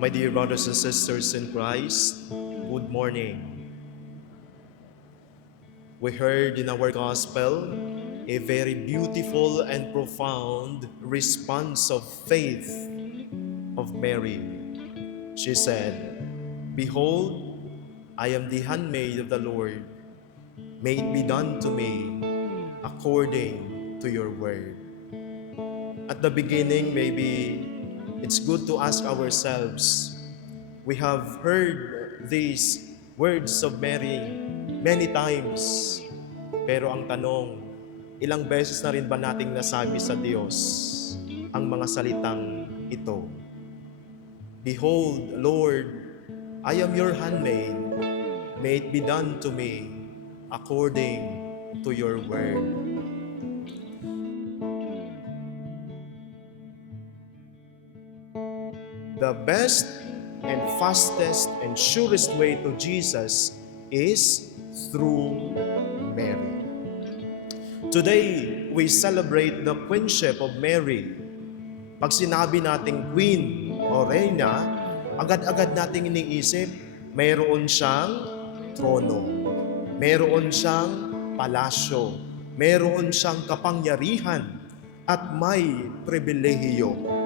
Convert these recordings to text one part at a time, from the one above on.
My dear brothers and sisters in Christ, good morning. We heard in our gospel a very beautiful and profound response of faith of Mary. She said, "Behold, I am the handmaid of the Lord. May it be done to me according to your word." At the beginning, maybe it's good to ask ourselves, we have heard these words of Mary many times. Pero ang tanong, ilang beses na rin ba nating nasabi sa Diyos ang mga salitang ito? Behold, Lord, I am your handmaid. May it be done to me according to your word. The best and fastest and surest way to Jesus is through Mary. Today, we celebrate the queenship of Mary. Pag sinabi nating queen o reyna, agad-agad nating iniisip, mayroon siyang trono, mayroon siyang palasyo, mayroon siyang kapangyarihan, at may pribilehiyo.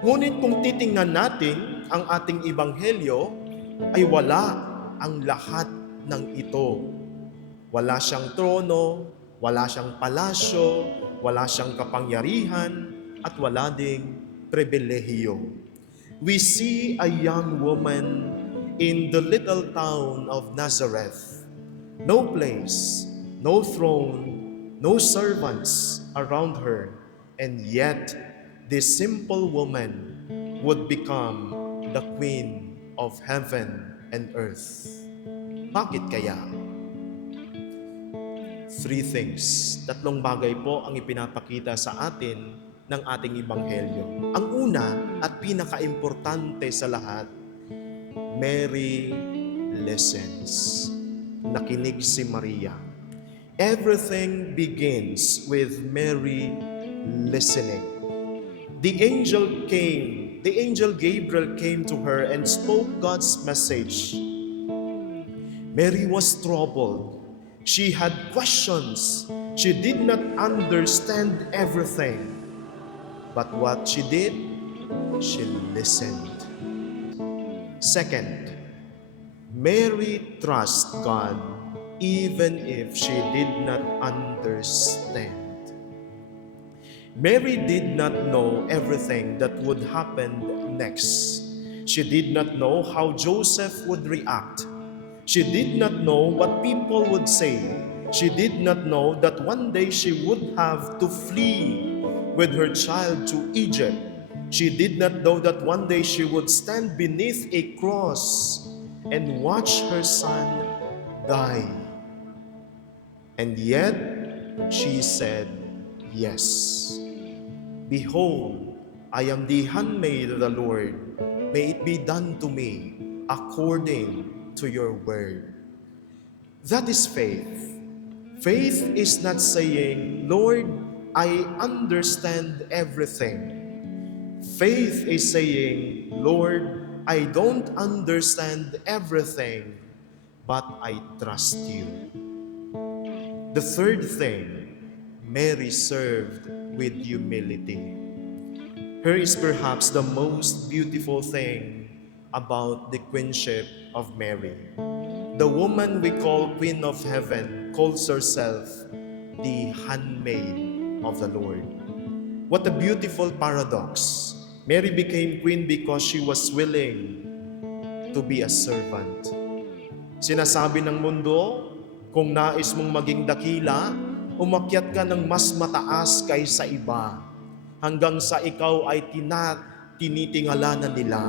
Ngunit kung titingnan natin ang ating ebanghelyo, ay wala ang lahat ng ito. Wala siyang trono, wala siyang palasyo, wala siyang kapangyarihan, at wala ding pribilehiyo. We see a young woman in the little town of Nazareth. No place, no throne, no servants around her, and yet this simple woman would become the queen of heaven and earth. Bakit kaya? Three things. Tatlong bagay po ang ipinapakita sa atin ng ating ebanghelyo. Ang una at pinaka-importante sa lahat, Mary listens. Nakinig si Maria. Everything begins with Mary listening. The angel Gabriel came to her and spoke God's message. Mary was troubled. She had questions. She did not understand everything. But what she did, she listened. Second, Mary trusted God even if she did not understand. Mary did not know everything that would happen next. She did not know how Joseph would react. She did not know what people would say. She did not know that one day she would have to flee with her child to Egypt. She did not know that one day she would stand beneath a cross and watch her son die. And yet, she said, yes. Behold, I am the handmaid of the Lord. May it be done to me according to your word. That is faith. Faith is not saying, Lord, I understand everything. Faith is saying, Lord, I don't understand everything, but I trust you. The third thing, Mary served with humility. Here is perhaps the most beautiful thing about the queenship of Mary. The woman we call Queen of Heaven calls herself the handmaid of the Lord. What a beautiful paradox. Mary became queen because she was willing to be a servant. Sinasabi ng mundo, kung nais mong maging dakila, umakyat ka ng mas mataas kaysa iba, hanggang sa ikaw ay tinitingalanan nila.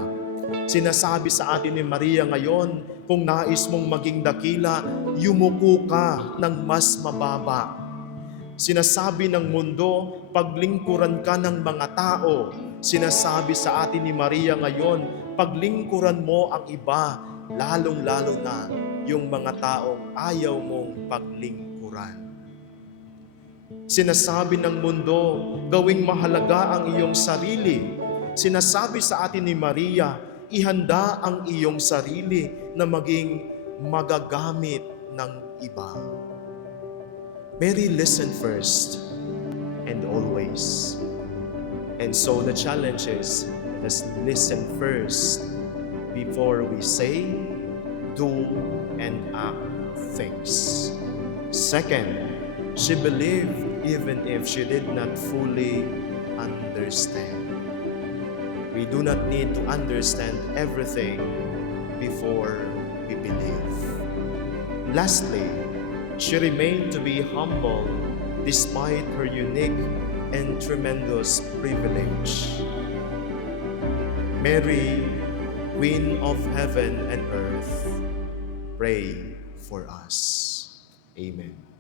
Sinasabi sa atin ni Maria ngayon, kung nais mong maging dakila, yumuko ka ng mas mababa. Sinasabi ng mundo, paglingkuran ka ng mga tao. Sinasabi sa atin ni Maria ngayon, paglingkuran mo ang iba, lalong-lalo na yung mga taong ayaw mong paglingkuran. Sinasabi ng mundo, gawing mahalaga ang iyong sarili. Sinasabi sa atin ni Maria, ihanda ang iyong sarili na maging magagamit ng iba. Mary listened first and always. And so the challenge is, let's listen first before we say, do, and act things. Second, she believed even if she did not fully understand. We do not need to understand everything before we believe. Lastly, she remained to be humble despite her unique and tremendous privilege. Mary, Queen of heaven and earth, pray for us. Amen.